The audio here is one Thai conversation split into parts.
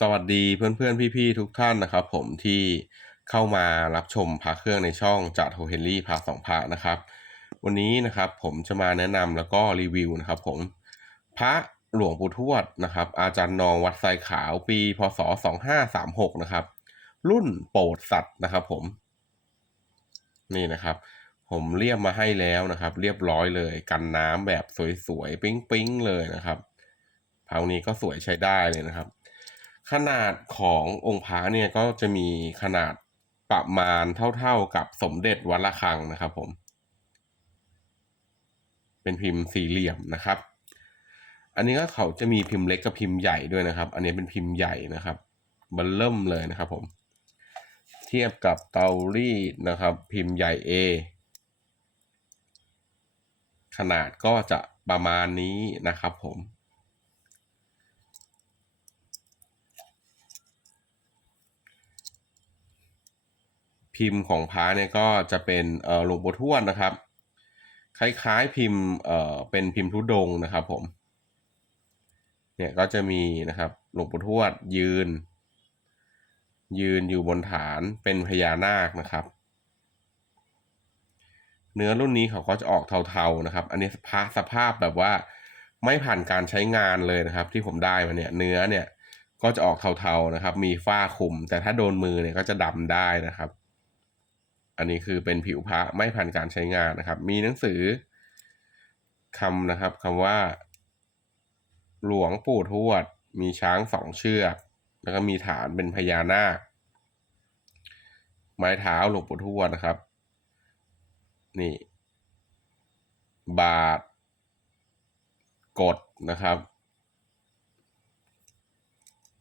สวัสดีเพื่อนๆ พี่ๆ ทุกท่านนะครับ ผมที่เข้ามารับชมพระเครื่องในช่องจัดโฮเฮนรี่พระสองพระนะครับ วันนี้นะครับผมจะมาแนะนำแล้วก็รีวิวนะครับ ผมพระหลวงปู่ทวดนะครับ อาจารย์นองวัดไซขาวปีพศ2536นะครับ รุ่นโปรดสัตว์นะครับ ผม นี่นะครับ ผมเรียบมาให้แล้วนะครับ เรียบร้อยเลย กันน้ำแบบสวยๆ ปิ๊งๆเลยนะครับพระองค์นี้ก็สวยใช้ได้เลยนะครับ ขนาดขององค์พระเนี่ยก็จะมีขนาดประมาณเท่าๆกับสมเด็จวัดระฆังนะครับผม เป็นพิมพ์สี่เหลี่ยมนะครับ อันนี้ก็เขาจะมีพิมพ์เล็กกับพิมพ์ใหญ่ด้วยนะครับ อันนี้เป็นพิมพ์ใหญ่นะครับบันเริ่มเลยนะครับผม เทียบกับเตารีดนะครับ พิมพ์ใหญ่ A ขนาดก็จะประมาณนี้นะครับผม พิมพ์ของพระเนี่ยก็จะเป็นเอ่อหลวงปู่ทวดนะครับ คล้ายๆพิมพ์เอ่อเป็นพิมพ์ทุดงนะครับผมเนี่ยก็จะมีนะครับหลวงปู่ทวดยืน ยืนอยู่บนฐานเป็นพญานาคนะครับ เนื้อรุ่นนี้เขาก็จะออกเทาๆนะครับ อันนี้พระสภาพแบบว่าไม่ผ่านการใช้งานเลยนะครับ ที่ผมได้มาเนี่ยเนื้อเนี่ยก็จะออกเทาๆนะครับ มีฝ้าคุมแต่ถ้าโดนมือเนี่ยก็จะดำได้นะครับ อันนี้คือเป็นผิวพระไม่ผ่านการใช้งานนะครับ มีหนังสือคำนะครับคำว่า หลวงปู่ทวด มีช้างสองเชือก แล้วก็มีฐานเป็นพญานาค ไม้เท้าหลวงปู่ทวดนะครับ นี่ บาท กดนะครับ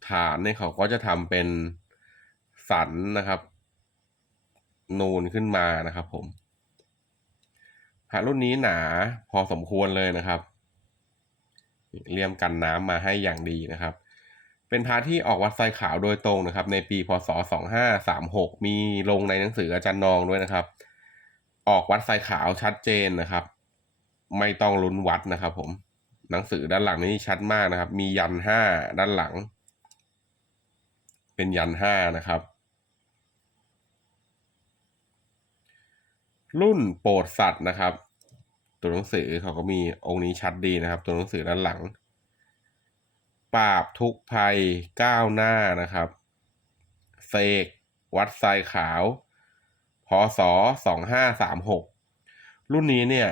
ฐานเนี่ยเขาก็จะทำเป็นสันนะครับ นูนขึ้นมานะครับ ผมพระรุ่นนี้หนาพอสมควรเลยนะครับเลี่ยมกันน้ำมาให้อย่างดีนะครับ เป็นพระที่ออกวัดไซขาวโดยตรงนะครับ ในปีพศ 2536 มีลงในหนังสืออาจารย์นองด้วยนะครับ ออกวัดไซขาวชัดเจนนะครับ ไม่ต้องลุ้นวัดนะครับ ผมหนังสือด้านหลังนี้ชัดมากนะครับ มียันห้าด้านหลัง เป็นยันห้านะครับ รุ่นโปรดสัตว์นะครับ ตัวหนังสือเขาก็มีองค์นี้ชัดดีนะครับ ตัวหนังสือด้านหลัง ปราบทุกภัยก้าวหน้านะครับเสกวัดไซขาว พศสองห้าสามหกรุ่นนี้เนี่ย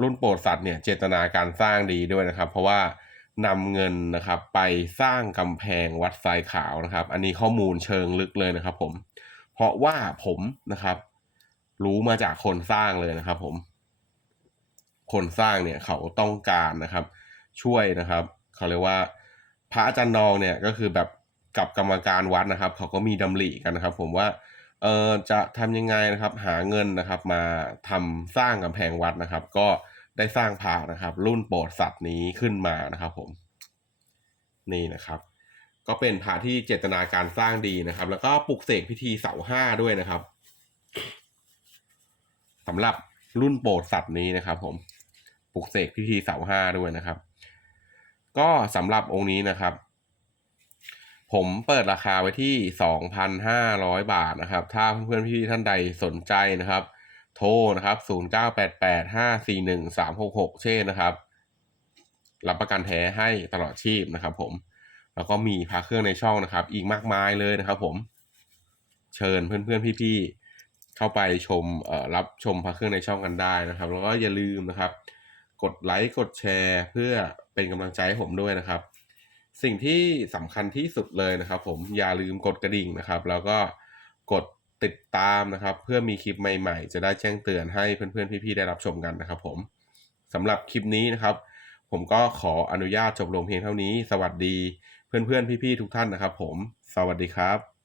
รุ่นโปรดสัตว์เนี่ยเจตนาการสร้างดีด้วยนะครับ เพราะว่านำเงินนะครับไปสร้างกำแพงวัดไซขาวนะครับ อันนี้ข้อมูลเชิงลึกเลยนะครับ ผม เพราะว่าผมนะครับ รู้มาจากคนสร้างเลยนะครับ ผม คนสร้างเนี่ยเขาต้องการนะครับ ช่วยนะครับ เขาเรียกว่า พระอาจารย์นองเนี่ยก็คือแบบกับกรรมการวัดนะครับ เขาก็มีดำริกันนะครับ ผมว่าเออจะทำยังไงนะครับ หาเงินนะครับ มาทำสร้างกำแพงวัดนะครับ ก็ได้สร้างพระนะครับ รุ่นโปรดสัตว์นี้ขึ้นมานะครับ ผม นี่นะครับ ก็เป็นพระที่เจตนาการสร้างดีนะครับ แล้วก็ปลุกเสกพิธีเสาห้าด้วยนะครับ สำหรับรุ่นโปรดสัตว์นี้นะครับ ผมปลุกเสกพิธีเสาห้าด้วยนะครับ ก็สำหรับองค์นี้นะครับ ผมเปิดราคาไว้ที่ 2,500 บาทนะครับ ถ้าเพื่อนๆพี่ท่านใดสนใจนะครับ โทรนะครับ 0988541366 เช่นนะครับ รับประกันแท้ให้ตลอดชีพนะครับ ผม แล้วก็มีพาเครื่องในช่องนะครับ อีกมากมายเลยนะครับ ผม เชิญเพื่อนๆพี่ๆ เข้าไปชมเอ่อรับชมพาเครื่องในช่องกันได้นะครับ แล้วก็อย่าลืมนะครับ กดไลค์กดแชร์เพื่อเป็นกำลังใจให้ผมด้วยนะครับ สิ่งที่สำคัญที่สุดเลยนะครับ ผมอย่าลืมกดกระดิ่งนะครับ แล้วก็กดติดตามนะครับ เพื่อมีคลิปใหม่ๆ จะได้แจ้งเตือนให้เพื่อนๆพี่ๆได้รับชมกันนะครับ ผมสำหรับคลิปนี้นะครับ ผมก็ขออนุญาตจบลงเพียงเท่านี้ สวัสดีเพื่อนๆพี่ๆทุกท่านนะครับ ผม สวัสดีครับ